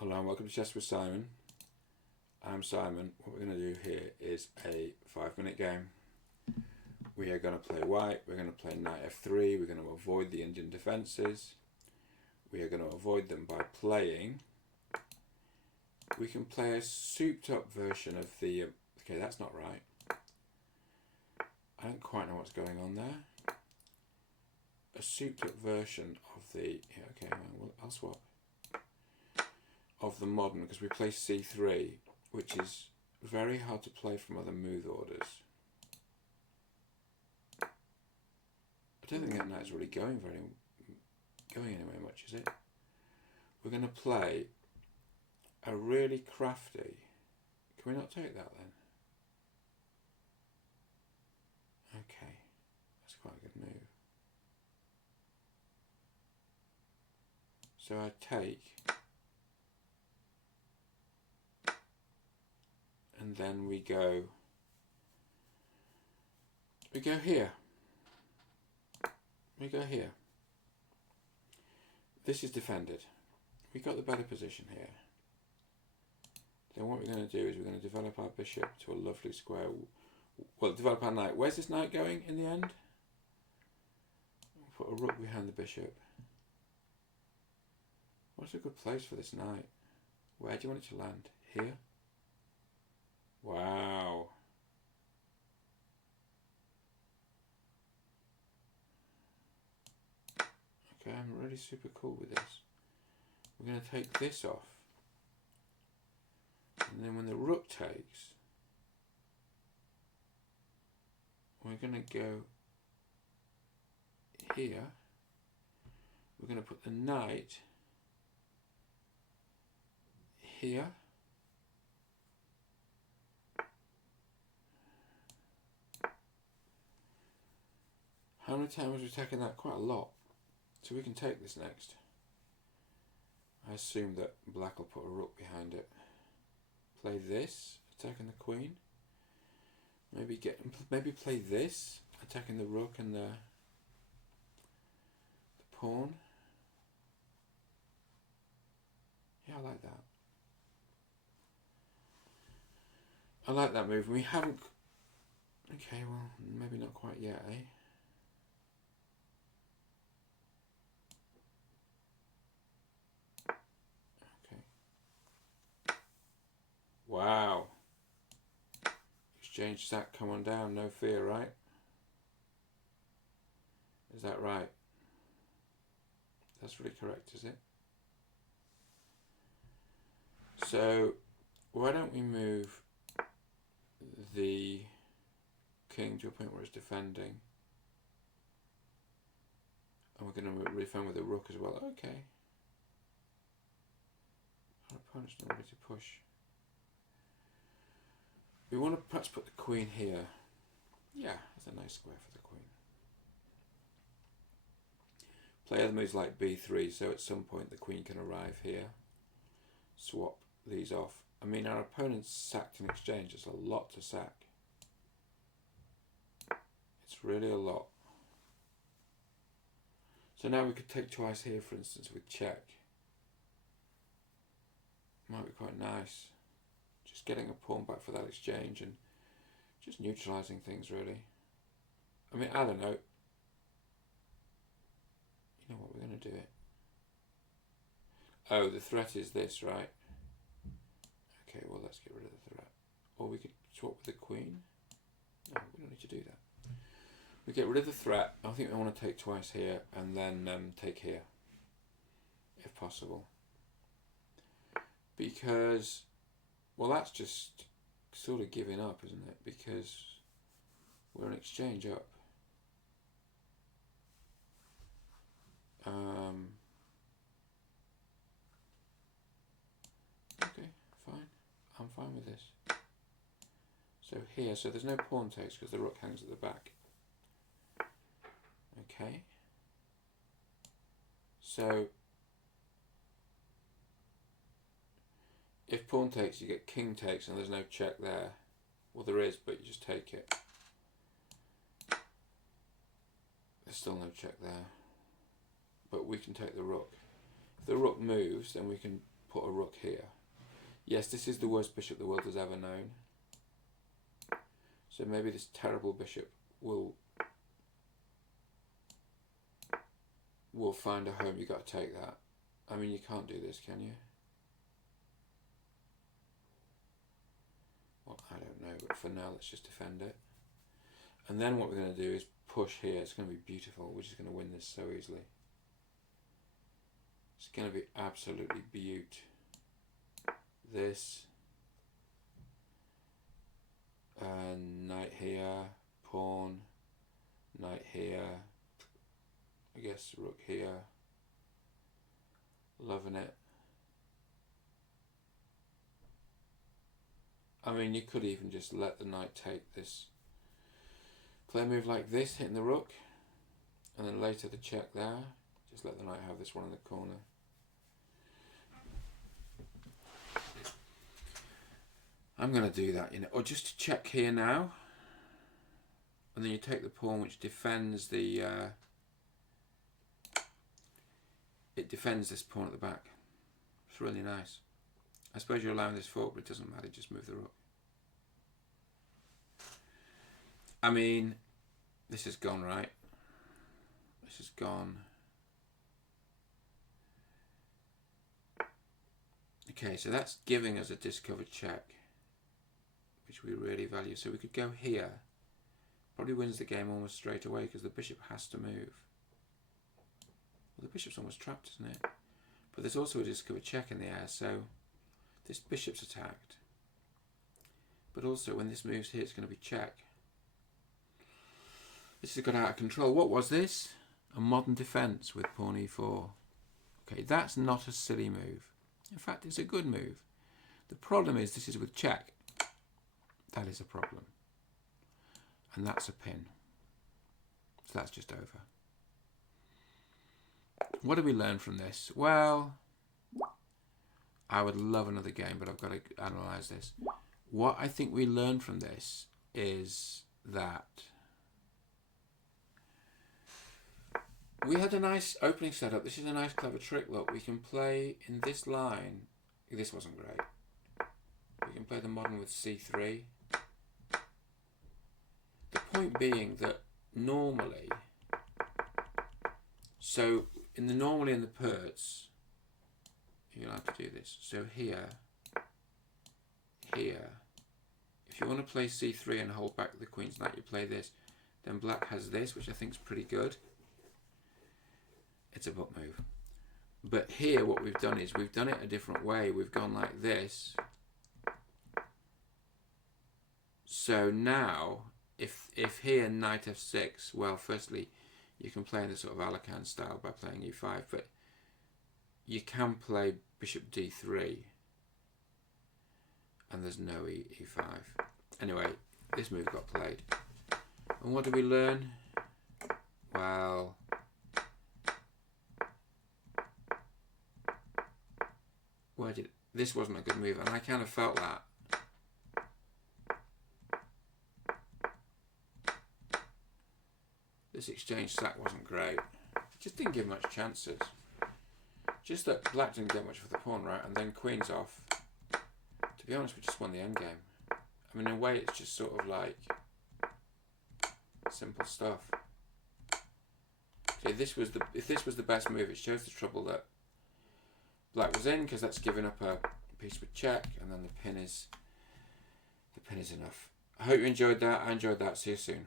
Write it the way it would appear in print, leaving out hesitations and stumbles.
Hello and welcome to Chess with Simon. I'm Simon. What we're going to do here is a 5-minute game. We are going to play white, we're going to play knight f3, we're going to avoid the Indian defences. We are going to avoid them by playing. We can play a souped up version of the... okay, that's not right. I don't quite know what's going on there. A souped up version of the... yeah, okay, well, I'll swap. Of the modern, because we play c3, which is very hard to play from other move orders. I don't think that knight's really going anywhere much, is it? We're going to play a really crafty... can we not take that then? Okay, that's quite a good move. So I take... and then we go here. We go here. This is defended. We got the better position here. Then what we're going to do is we're going to develop our bishop to a lovely square. Well, develop our knight. Where's this knight going in the end? We'll put a rook behind the bishop. What's a good place for this knight? Where do you want it to land? Here? Wow. Okay, I'm really super cool with this. We're going to take this off. And then when the rook takes, we're going to go here. We're going to put the knight here. How many times have we taken that? Quite a lot. So we can take this next. I assume that black will put a rook behind it. Play this, attacking the queen. Maybe play this, attacking the rook and the pawn. Yeah, I like that. I like that move. We haven't... okay, well, maybe not quite yet, eh? Wow. Exchange sack, come on down, no fear, right? Is that right? That's really correct, is it? So, why don't we move the king to a point where it's defending? And we're going to defend with the rook as well. Okay. Our opponent's not ready to push. We want to perhaps put the queen here. Yeah, that's a nice square for the queen. Play other moves like b3, so at some point the queen can arrive here. Swap these off. I mean, our opponent's sacked in exchange. It's a lot to sack. It's really a lot. So now we could take twice here, for instance, with check. Might be quite nice. Just getting a pawn back for that exchange and just neutralising things, really. I mean, I don't know. You know what, we're going to do it. Oh, the threat is this, right? Okay, well, let's get rid of the threat. Or we could swap with the queen. No, we don't need to do that. We get rid of the threat. I think we want to take twice here and then take here, if possible. Because... well, that's just sort of giving up, isn't it? Because we're an exchange up. Okay, fine. I'm fine with this. So here, so there's no pawn takes because the rook hangs at the back. Okay. So if pawn takes, you get king takes, and there's no check there. Well, there is, but you just take it. There's still no check there. But we can take the rook. If the rook moves, then we can put a rook here. Yes, this is the worst bishop the world has ever known. So maybe this terrible bishop will find a home. You got to take that. I mean, you can't do this, can you? Well, I don't know, but for now, let's just defend it. And then what we're going to do is push here. It's going to be beautiful. We're just going to win this so easily. It's going to be absolutely beaut. This. Knight here. Pawn. Knight here. I guess rook here. Loving it. I mean, you could even just let the knight take this. Play a move like this, hitting the rook. And then later the check there. Just let the knight have this one in the corner. I'm going to do that, you know. Or just to check here now. And then you take the pawn, which defends the... it defends this pawn at the back. It's really nice. I suppose you're allowing this forward, but it doesn't matter, just move the rook. I mean, this has gone, right? This has gone. Okay, so that's giving us a discovered check, which we really value. So we could go here. Probably wins the game almost straight away because the bishop has to move. Well, the bishop's almost trapped, isn't it? But there's also a discovered check in the air, so this bishop's attacked. But also, when this moves here, it's going to be check. This has got out of control. What was this? A modern defence with pawn e4. Okay, that's not a silly move. In fact, it's a good move. The problem is this is with check. That is a problem. And that's a pin. So that's just over. What do we learn from this? Well, I would love another game, but I've got to analyse this. What I think we learn from this is that we had a nice opening setup. This is a nice clever trick. Look, we can play in this line. This wasn't great. We can play the modern with c3. The point being that normally, so normally in the Perts, you're allowed to do this. So here, if you want to play c3 and hold back the queen's knight, you play this. Then black has this, which I think is pretty good. It's a book move. But here what we've done is we've done it a different way. We've gone like this. So now, if here knight f6, well, firstly, you can play in the sort of Alekan style by playing e5, but you can play bishop d3, and there's no e5. Anyway, this move got played. And what did we learn? Well, this wasn't a good move, and I kind of felt that. This exchange sack wasn't great. Just didn't give much chances. Just that black didn't get much for the pawn, right? And then queen's off. To be honest, we just won the endgame. I mean, in a way, it's just sort of like simple stuff. Okay, if this was the best move, it shows the trouble that black was in, because that's giving up a piece with check, and then the pin is enough. I hope you enjoyed that. I enjoyed that. See you soon.